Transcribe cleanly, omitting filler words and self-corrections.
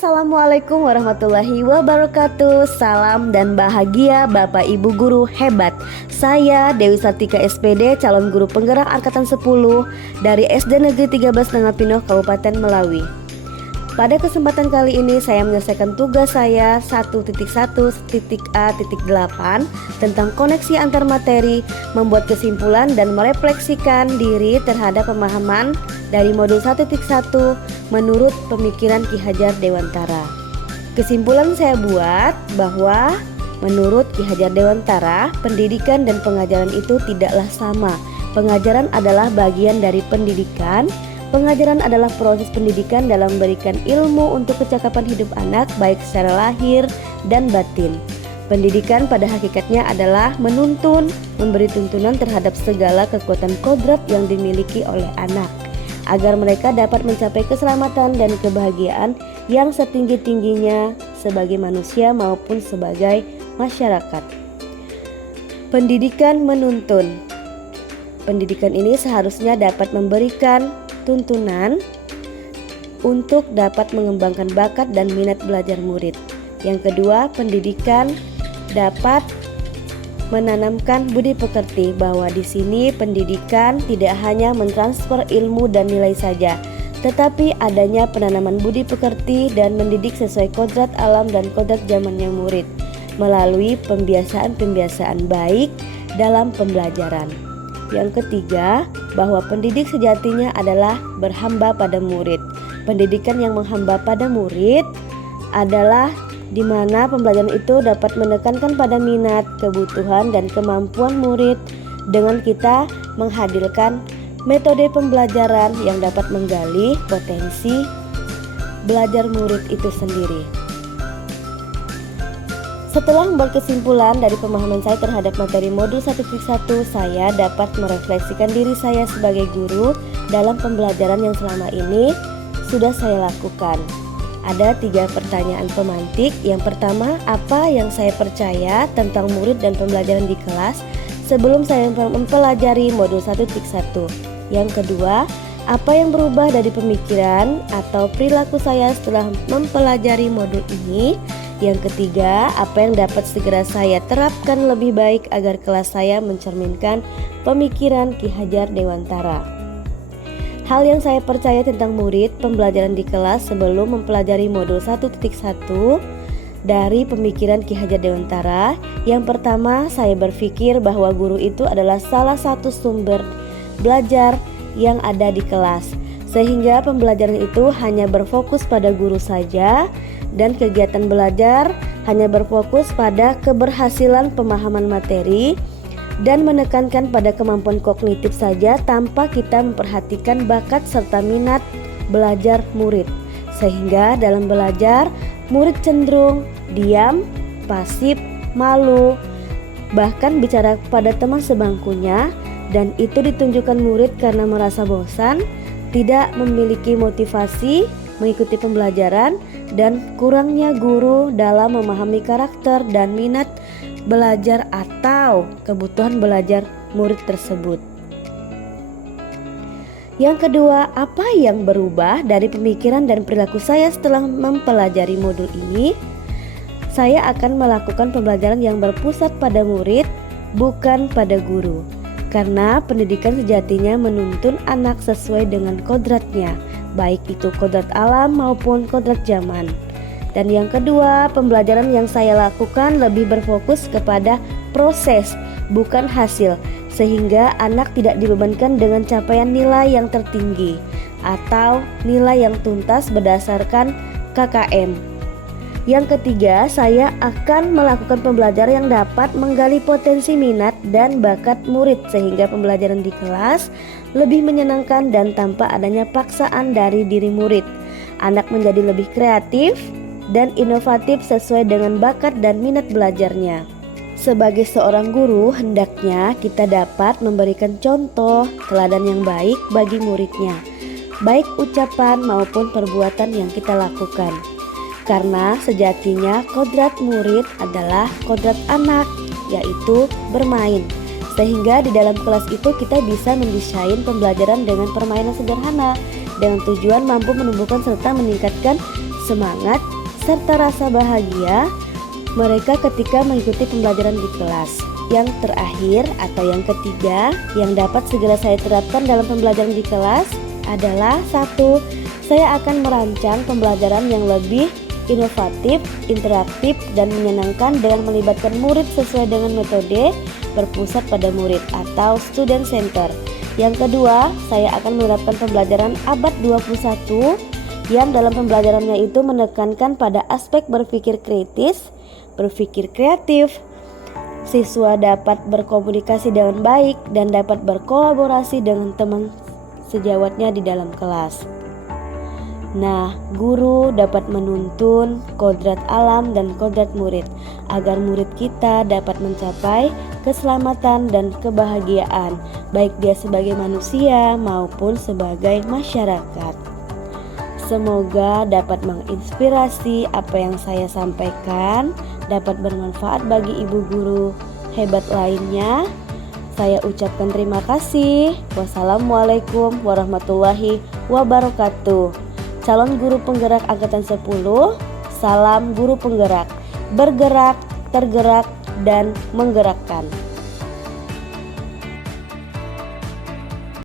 Assalamualaikum warahmatullahi wabarakatuh. Salam dan bahagia Bapak Ibu guru hebat. Saya Dewi Sartika SPD, calon guru penggerak angkatan 10 dari SD Negeri 13 Nangapino, Kabupaten Melawi. Pada kesempatan kali ini saya menyelesaikan tugas saya 1.1.A.8 tentang koneksi antar materi, membuat kesimpulan dan merefleksikan diri terhadap pemahaman dari modul 1.1 menurut pemikiran Ki Hajar Dewantara. Kesimpulan saya buat bahwa menurut Ki Hajar Dewantara, pendidikan dan pengajaran itu tidaklah sama. Pengajaran adalah bagian dari pendidikan. Pengajaran adalah proses pendidikan dalam memberikan ilmu untuk kecakapan hidup anak baik secara lahir dan batin. Pendidikan pada hakikatnya adalah menuntun, memberi tuntunan terhadap segala kekuatan kodrat yang dimiliki oleh anak, agar mereka dapat mencapai keselamatan dan kebahagiaan yang setinggi-tingginya sebagai manusia maupun sebagai masyarakat. Pendidikan menuntun. Pendidikan ini seharusnya dapat memberikan tuntunan untuk dapat mengembangkan bakat dan minat belajar murid. Yang kedua, pendidikan dapat menanamkan budi pekerti, bahwa di sini pendidikan tidak hanya mentransfer ilmu dan nilai saja, tetapi adanya penanaman budi pekerti dan mendidik sesuai kodrat alam dan kodrat zamannya murid melalui pembiasaan-pembiasaan baik dalam pembelajaran. Yang ketiga, bahwa pendidik sejatinya adalah berhamba pada murid. Pendidikan yang menghamba pada murid adalah di mana pembelajaran itu dapat menekankan pada minat, kebutuhan, dan kemampuan murid dengan kita menghadirkan metode pembelajaran yang dapat menggali potensi belajar murid itu sendiri. Setelah membuat kesimpulan dari pemahaman saya terhadap materi modul 1.1, saya dapat merefleksikan diri saya sebagai guru dalam pembelajaran yang selama ini sudah saya lakukan. Ada 3 pertanyaan pemantik. Yang pertama, apa yang saya percaya tentang murid dan pembelajaran di kelas sebelum saya mempelajari modul 1.1? Yang kedua, apa yang berubah dari pemikiran atau perilaku saya setelah mempelajari modul ini? Yang ketiga, apa yang dapat segera saya terapkan lebih baik agar kelas saya mencerminkan pemikiran Ki Hajar Dewantara. Hal yang saya percaya tentang murid pembelajaran di kelas sebelum mempelajari modul 1.1 dari pemikiran Ki Hajar Dewantara. Yang pertama, saya berpikir bahwa guru itu adalah salah satu sumber belajar yang ada di kelas, sehingga pembelajaran itu hanya berfokus pada guru saja dan kegiatan belajar hanya berfokus pada keberhasilan pemahaman materi dan menekankan pada kemampuan kognitif saja tanpa kita memperhatikan bakat serta minat belajar murid. Sehingga dalam belajar, murid cenderung diam, pasif, malu, bahkan bicara pada teman sebangkunya, dan itu ditunjukkan murid karena merasa bosan, tidak memiliki motivasi mengikuti pembelajaran, dan kurangnya guru dalam memahami karakter dan minat belajar atau kebutuhan belajar murid tersebut. Yang kedua, apa yang berubah dari pemikiran dan perilaku saya setelah mempelajari modul ini? Saya akan melakukan pembelajaran yang berpusat pada murid, bukan pada guru, karena pendidikan sejatinya menuntun anak sesuai dengan kodratnya, baik itu kodrat alam maupun kodrat zaman. Dan yang kedua, pembelajaran yang saya lakukan lebih berfokus kepada proses, bukan hasil, sehingga anak tidak dibebankan dengan capaian nilai yang tertinggi atau nilai yang tuntas berdasarkan KKM. Yang ketiga, saya akan melakukan pembelajaran yang dapat menggali potensi minat dan bakat murid sehingga pembelajaran di kelas lebih menyenangkan dan tanpa adanya paksaan dari diri murid. Anak menjadi lebih kreatif dan inovatif sesuai dengan bakat dan minat belajarnya. Sebagai seorang guru, hendaknya kita dapat memberikan contoh teladan yang baik bagi muridnya, baik ucapan maupun perbuatan yang kita lakukan. Karena sejatinya kodrat murid adalah kodrat anak, yaitu bermain. Sehingga di dalam kelas itu kita bisa mendesain pembelajaran dengan permainan sederhana dengan tujuan mampu menumbuhkan serta meningkatkan semangat, serta rasa bahagia mereka ketika mengikuti pembelajaran di kelas. Yang terakhir atau yang ketiga yang dapat segera saya terapkan dalam pembelajaran di kelas adalah 1. Saya akan merancang pembelajaran yang lebih inovatif, interaktif, dan menyenangkan dengan melibatkan murid sesuai dengan metode berpusat pada murid atau student center. Yang kedua, saya akan menerapkan pembelajaran abad 21 yang dalam pembelajarannya itu menekankan pada aspek berpikir kritis, berpikir kreatif. Siswa dapat berkomunikasi dengan baik dan dapat berkolaborasi dengan teman sejawatnya di dalam kelas. Nah, guru dapat menuntun kodrat alam dan kodrat murid agar murid kita dapat mencapai keselamatan dan kebahagiaan, baik dia sebagai manusia maupun sebagai masyarakat. Semoga dapat menginspirasi apa yang saya sampaikan, dapat bermanfaat bagi ibu guru hebat lainnya. Saya ucapkan terima kasih. Wassalamualaikum warahmatullahi wabarakatuh. Calon guru penggerak angkatan 10, salam guru penggerak, bergerak, tergerak, dan menggerakkan.